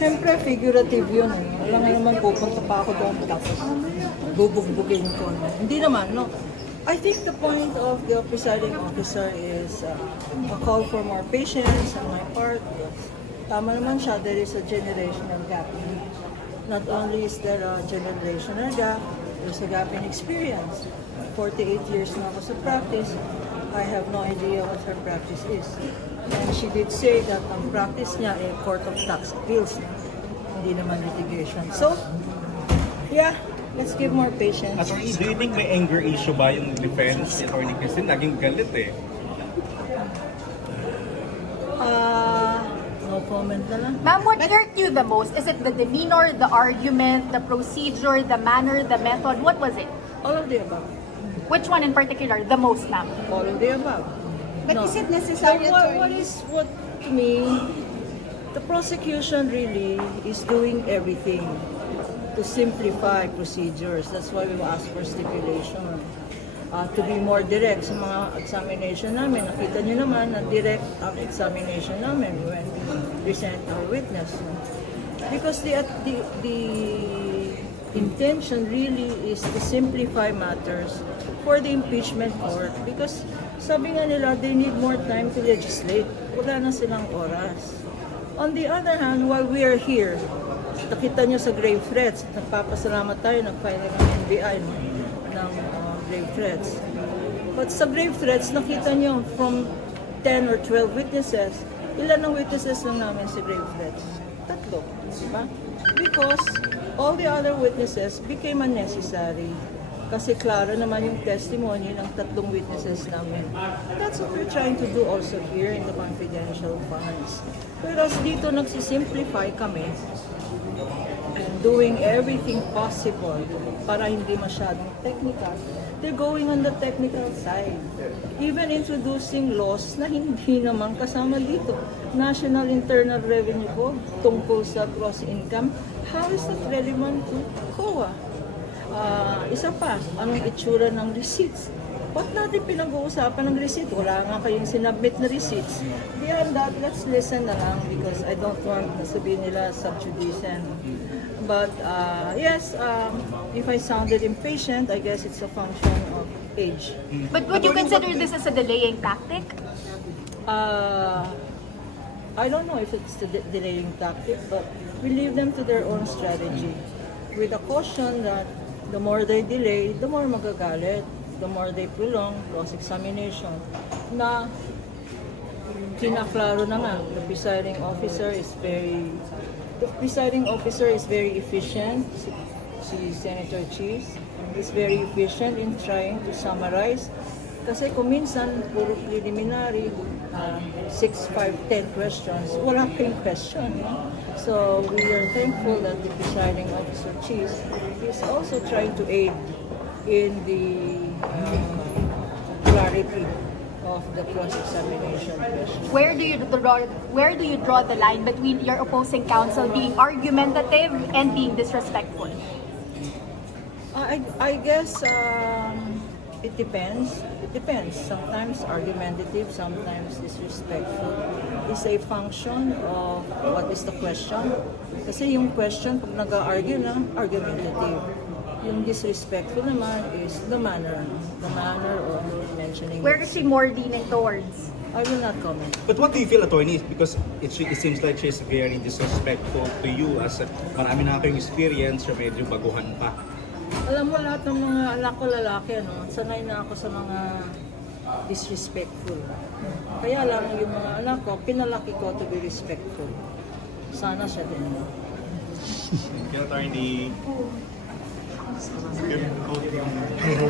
Siyempre, figurative yun eh. Alam nga naman, pupunta pa ako doon tapos bubugbugin ko. No? Hindi naman, no? I think the point of the presiding officer is a call for more patience on my part. Yes. Tama naman siya, there is a generational gap. Not only is there a generational gap, there's a gap in experience. 48 years na ako sa practice. I have no idea what her practice is. And she did say that ang practice niya ay Court of Tax Appeals, hindi naman litigation. So, yeah, let's give more patience. Attorney, do you think may anger issue ba yung defense ni Attorney Christine? Naging galit eh. No comment na lang. Ma'am, what hurt you the most? Is it the demeanor, the argument, the procedure, the manner, the method? What was it? All of the above. Which one in particular, the most, ma'am? All of the above. But is it necessary, What to me, the prosecution really is doing everything to simplify procedures. That's why we ask for stipulation. To be more direct sa mga examination namin. Nakita niyo naman na direct ang examination namin when we present our witness. Because the intention really is to simplify matters for the impeachment court. Because sabi nga nila, they need more time to legislate. Wala na silang oras. On the other hand, while we are here, nakita nyo sa grave threats, nagpapasalamat tayo, nag-file ng NBI ng grave threats. But sa grave threats, nakita nyo from 10 or 12 witnesses, ilan ang witnesses lang namin sa grave threats? 3, di ba? Because all the other witnesses became unnecessary. Kasi klaro naman yung testimony ng 3 witnesses namin. That's what we're trying to do also here in the confidential funds. Whereas dito nagsisimplify kami and doing everything possible para hindi masyadong technical. They're going on the technical side. Even introducing laws na hindi naman kasama dito. National Internal Revenue Code tungkol sa gross income. How is that relevant to COA? Isa pa, anong itsura ng receipts? Ba't natin pinag-uusapan ng receipt? Wala nga kayong sinabit na receipts. Beyond that, let's listen na lang because I don't want na sabihin nila subjudice. But yes, if I sounded impatient, I guess it's a function of age. But would you consider this as a delaying tactic? I don't know if it's the delaying tactic, but we leave them to their own strategy. With a caution that the more they delay, the more magagalit, the more they prolong cross-examination. Na kinaklaro na nga, the presiding officer is very efficient. Si Senator Cheese is very efficient in trying to summarize. Kasi kung minsan, puro preliminary, 6, 5, 10 questions, wala kayong question. No? So we are thankful that the presiding officer Cheese is also trying to aid in the clarity of the cross-examination question. Where do you draw the line between your opposing counsel being argumentative and being disrespectful? I guess it depends. It depends. Sometimes argumentative, sometimes disrespectful. Is a function of what is the question. Kasi yung question, pag nag-argue na, argumentative. Yung disrespectful naman is the manner of mentioning. Where is she more leaning towards? I will not comment. But what do you feel, Attorney? Because it seems like she's very disrespectful to you as marami na kayong experience, so medyo baguhan pa. Alam mo, lahat ng mga anak ko lalaki, no? Sanay na ako sa mga disrespectful. Kaya lang yung mga anak ko, pinalaki ko to be respectful. Sana siya din. Attorney.